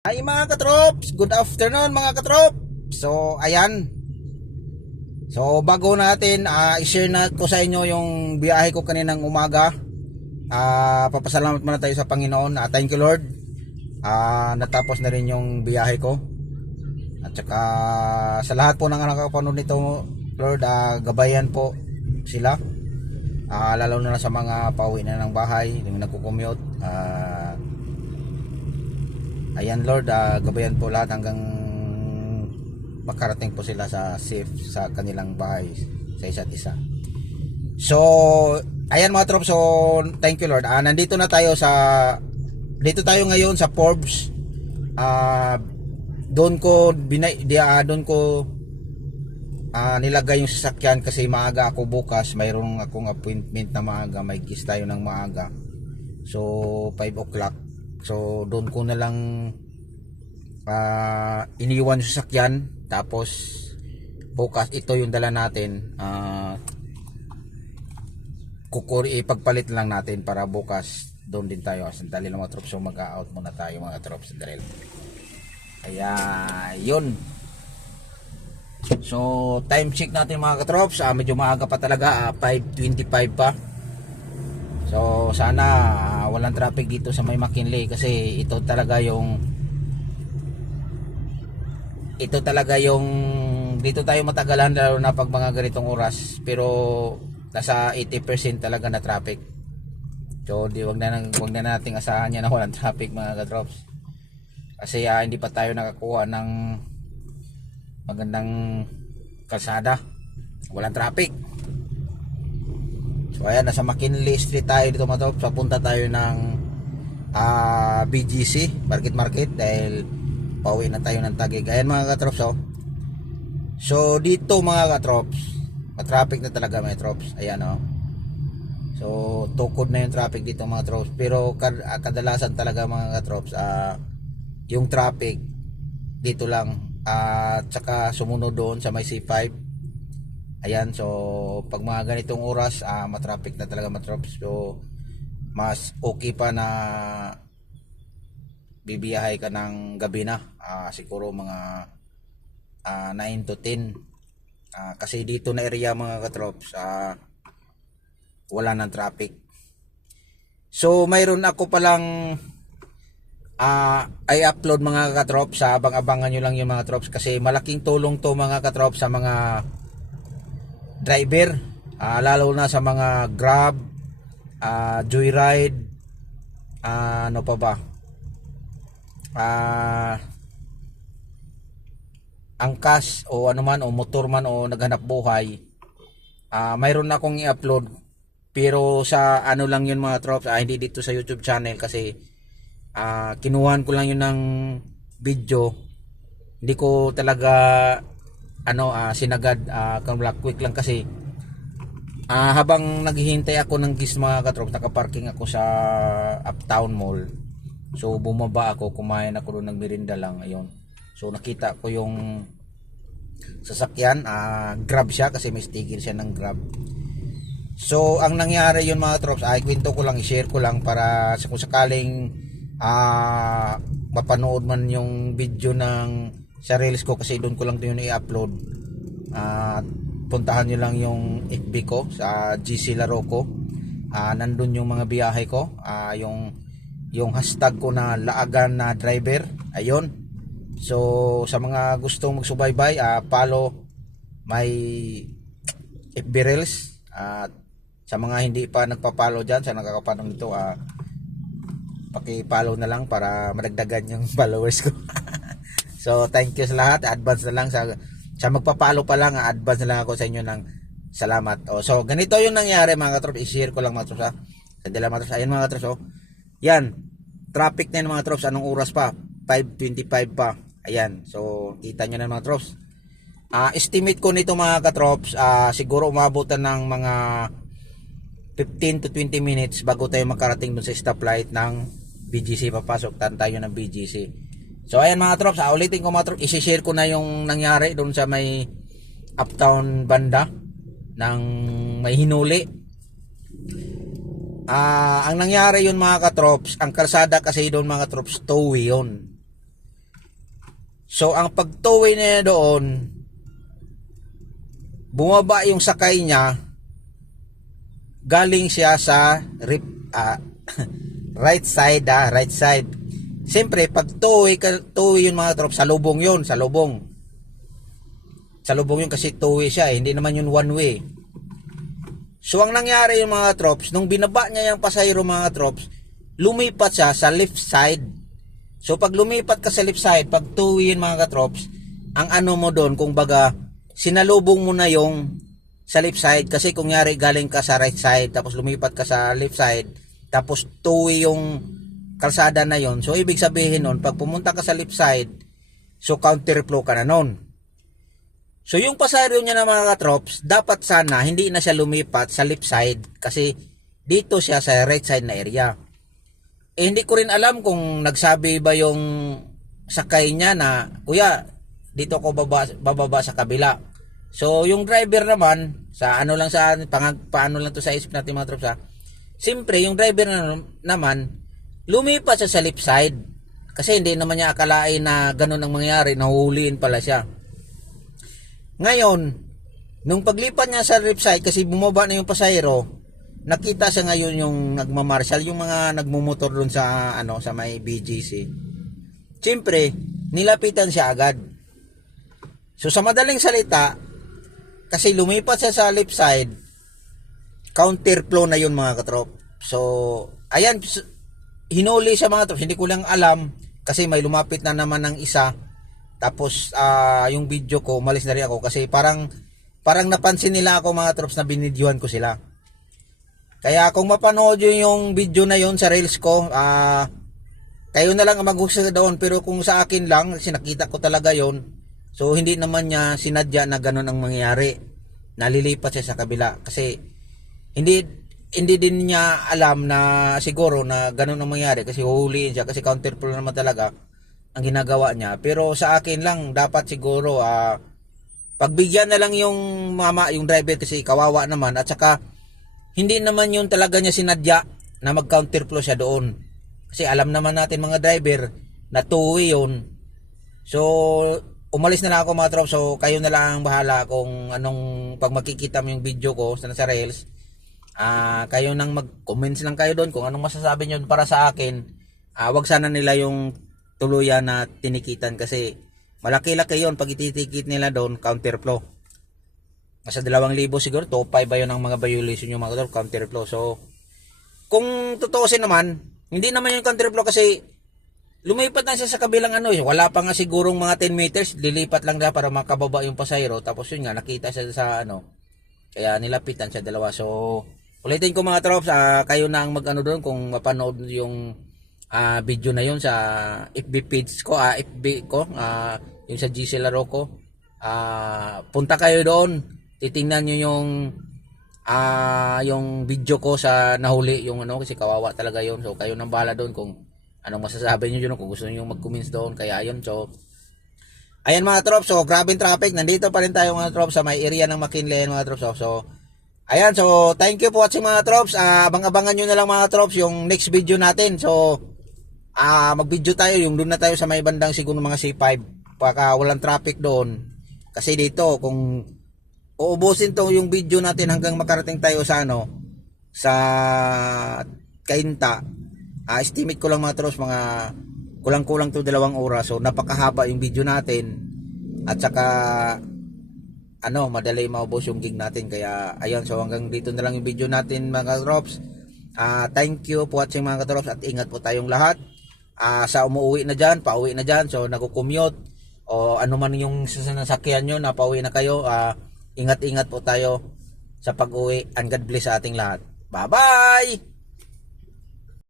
Ay mga katrops, good afternoon mga katrop. So ayan. So bago natin ah, i-share na ko sa inyo yung biyahe ko kaninang umaga. Ah, papasalamat muna tayo sa Panginoon. Ah, thank you Lord. Ah, natapos na rin yung biyahe ko. At saka sa lahat po ng nakakapanood nito, Lord, ah, gabayan po sila. Ah, lalo na sa mga pauwi na ng bahay, yung nagko-commute. Ah, Ayan Lord, ah, gabayan po lahat hanggang makarating po sila sa safe sa kanilang bahay sa isa't isa. So, ayan mga trop, so thank you Lord. Ah, nandito na tayo sa dito tayo ngayon sa Forbes. Ah, doon ko binay di, ah, doon ko ah, nilagay yung sasakyan kasi maaga ako bukas, mayroong akong appointment na maaga, may kiss tayo ng maaga. So, 5 o'clock. So doon ko na lang ah, iniwan yung sasakyan. Tapos bukas ito yung dala natin. Ah kukuri ipagpalit lang natin para bukas doon din tayo. Sandali lang mga troops so mag-out muna tayo mga troops. Sandali lang. kaya yun. So time check natin mga katrops ah, medyo maaga pa talaga. Ah, 5.25 pa So sana ah, walang traffic dito sa may McKinley kasi ito talaga yung ito talaga yung dito tayo matagalan lalo na pag mga ganitong oras pero nasa 80% talaga na traffic. So di wag na nang wag na nating asahan yan na walang traffic mga ka-drops. Kasi ah, hindi pa tayo nakakuha ng magandang kalsada. Walang traffic. So ayan, nasa McKinley Street tayo dito mga trops. Papunta tayo ng ah, BGC, Market Market dahil pauwi na tayo ng Taguig. Ayan mga katrops oh. So dito mga katrops, matraffic na talaga mga trops. Ayan oh. So tukod na yung traffic dito mga trops. Pero ah, kadalasan talaga mga katrops, ah yung traffic dito lang at saka sumunod doon sa may C5 Ayan, so pag mga ganitong oras, ah, matraffic na talaga matraffic. So mas okay pa na bibiyahe ka ng gabi na. Ah, siguro mga ah, 9 to 10. Ah, kasi dito na area mga katrops, ah, wala ng traffic. So mayroon ako palang ah ay upload mga katrops abang-abangan nyo lang yung mga trops kasi malaking tulong to mga katrops sa mga driver. Ah, lalo na sa mga grab ah, joyride ah, ano pa ba? Ah, angkas o ano man o motor man o naghanap buhay ah, mayroon na akong i-upload. Pero sa ano lang yun mga trops ah, hindi dito sa youtube channel kasi ah, kinuhan ko lang yun ng video. Hindi ko talaga ano ah, sinagad uh, quick lang kasi ah, habang naghihintay ako ng gis mga katrop nakaparking ako sa uptown mall. So bumaba ako kumain ako doon ng merinda lang ayun. So nakita ko yung sasakyan ah, grab siya kasi may sticker siya ng grab. So ang nangyari yun mga trops ay kwento ko lang i-share ko lang para kung sakaling ah, mapanood man yung video ng sa reels ko kasi doon ko lang yun i-upload. At puntahan nyo lang yung FB ko sa GC Laroco Ah, nandun yung mga biyahe ko. Ah, yung yung hashtag ko na laagan na driver. Ayun. So sa mga gustong magsubaybay ah, follow my FB reels. At sa mga hindi pa nagpa-follow dyan sa nakakapanood nito ah, paki-follow na lang para madagdagan yung followers ko So thank you sa lahat. Advance na lang sa sa magpapalo pa lang, advance na lang ako sa inyo ng salamat. O, so ganito yung nangyari mga katrops. I-share ko lang mga katrops ha. Sa dila mga. Ayan mga katrops. Oh. Yan. Traffic na yun mga katrops. Anong oras pa? 5.25 pa. Ayan. So kita nyo na mga katrops. Ah, estimate ko nito mga katrops, ah, siguro umabutan ng mga 15 to 20 minutes bago tayo makarating dun sa stoplight ng BGC. Papasok tayo ng BGC. So ayan mga trops, ah, ulitin ko mga trops, isi-share ko na yung nangyari doon sa may uptown banda ng may hinuli. Ah, ang nangyari yun mga katrops, ang kalsada kasi doon mga trops, tow yun. So ang pagtuwi niya doon, bumaba yung sakay niya, galing siya sa rip, ah, right side, ah, right side. Siyempre, pag tuwi, ka- tuwi yung mga trops, sa lubong yun, sa lubong. Sa lubong yun kasi tuwi siya, eh, hindi naman yun one way. So ang nangyari yung mga trops, nung binaba niya yung pasayro mga trops, lumipat siya sa left side. So pag lumipat ka sa left side, pag tuwi yun mga trops, ang ano mo doon, kung baga, sinalubong mo na yung sa left side kasi kung nyari galing ka sa right side tapos lumipat ka sa left side tapos tuwi yung kalsada na yon so ibig sabihin nun pag pumunta ka sa left side so counterflow ka na nun. So yung pasayro niya na mga katrops dapat sana hindi na siya lumipat sa left side kasi dito siya sa right side na area. Eh hindi ko rin alam kung nagsabi ba yung sakay niya na kuya dito ko baba, bababa sa kabila. So, yung driver naman, sa ano lang sa, pang, paano lang to sa isip natin mga trops ha, Siyempre, yung driver na, naman, lumipat siya sa left. Kasi hindi naman niya akalain na ganun ang mangyari, nahuhuliin pala siya. Ngayon, nung paglipat niya sa left kasi bumaba na yung pasayro, nakita siya ngayon yung nagmamarshal, yung mga nagmumotor dun sa, ano, sa may BGC. Siyempre, nilapitan siya agad. So, sa madaling salita, kasi lumipat siya sa left side, counterflow na yun mga katrop. So, ayan, hinuli siya mga katrop. Hindi ko lang alam kasi may lumapit na naman ng isa. Tapos, ah, yung video ko, umalis na rin ako kasi parang, parang napansin nila ako mga trops na binidyohan ko sila. Kaya kung mapanood yun yung video na yun sa reels ko, ah, kayo na lang ang maghusa doon. Pero kung sa akin lang, kasi nakita ko talaga yon So, hindi naman niya sinadya na ganun ang mangyayari. Nalilipat siya sa kabila. Kasi, hindi hindi din niya alam na siguro na ganun ang mangyayari kasi huhuliin siya kasi counterflow naman talaga ang ginagawa niya. Pero sa akin lang, dapat siguro, ah, pagbigyan na lang yung mama, yung driver kasi kawawa naman at saka hindi naman yun talaga niya sinadya na mag-counterflow siya doon. Kasi alam naman natin mga driver na tuwi yun. So, umalis na lang ako mga trops. So, kayo na lang ang bahala kung anong, pag makikita mo yung video ko sa nasa Rails, ah kayo nang mag-comments lang kayo doon kung anong masasabi nyo para sa akin. Ah, wag sana nila yung tuluyan na tinikitan kasi malaki-laki yon pag ititikit nila doon, counterflow. Nasa dalawang libo siguro, top 5 ba yun ang mga violation yung mga trops, counterflow. So, kung tutuusin naman, hindi naman yung counterflow kasi lumipat na siya sa kabilang ano eh. Wala pa nga sigurong mga 10 meters, lilipat lang na para makababa yung pasayro. Tapos yun nga, nakita siya sa ano. Kaya nilapitan siya dalawa. So, ulitin ko mga trops, ah, kayo na ang mag-ano doon kung mapanood yung ah, video na yun sa FB page ko, ah, FB ko, ah, yung sa GC Laro ko. Ah, punta kayo doon. Titingnan nyo yung ah yung video ko sa nahuli yung ano kasi kawawa talaga yun so kayo nang bahala doon kung anong masasabi niyo yun kung gusto niyo mag-comments doon kaya ayun so ayan mga trops so grabe yung traffic nandito pa rin tayo mga trops sa may area ng McKinley mga trops so, so ayan so thank you for watching mga trops Ah, abang-abangan nyo na lang mga trops yung next video natin. So ah mag-video tayo. Yung doon na tayo sa may bandang siguro mga C5 baka walang traffic doon. Kasi dito kung uubusin to yung video natin hanggang makarating tayo sa ano sa Kainta ah estimate ko lang mga tros mga kulang-kulang to dalawang oras. So napakahaba yung video natin. At saka ano madali maubos yung gig natin. Kaya ayun so hanggang dito na lang yung video natin mga trops ah thank you for watching mga trops at ingat po tayong lahat. Ah sa umuwi na dyan pauwi na dyan so nagko-commute o ano man yung sasakyan nyo na pauwi na kayo. Ah ingat-ingat po tayo sa pag-uwi and God bless sa ating lahat. Bye-bye!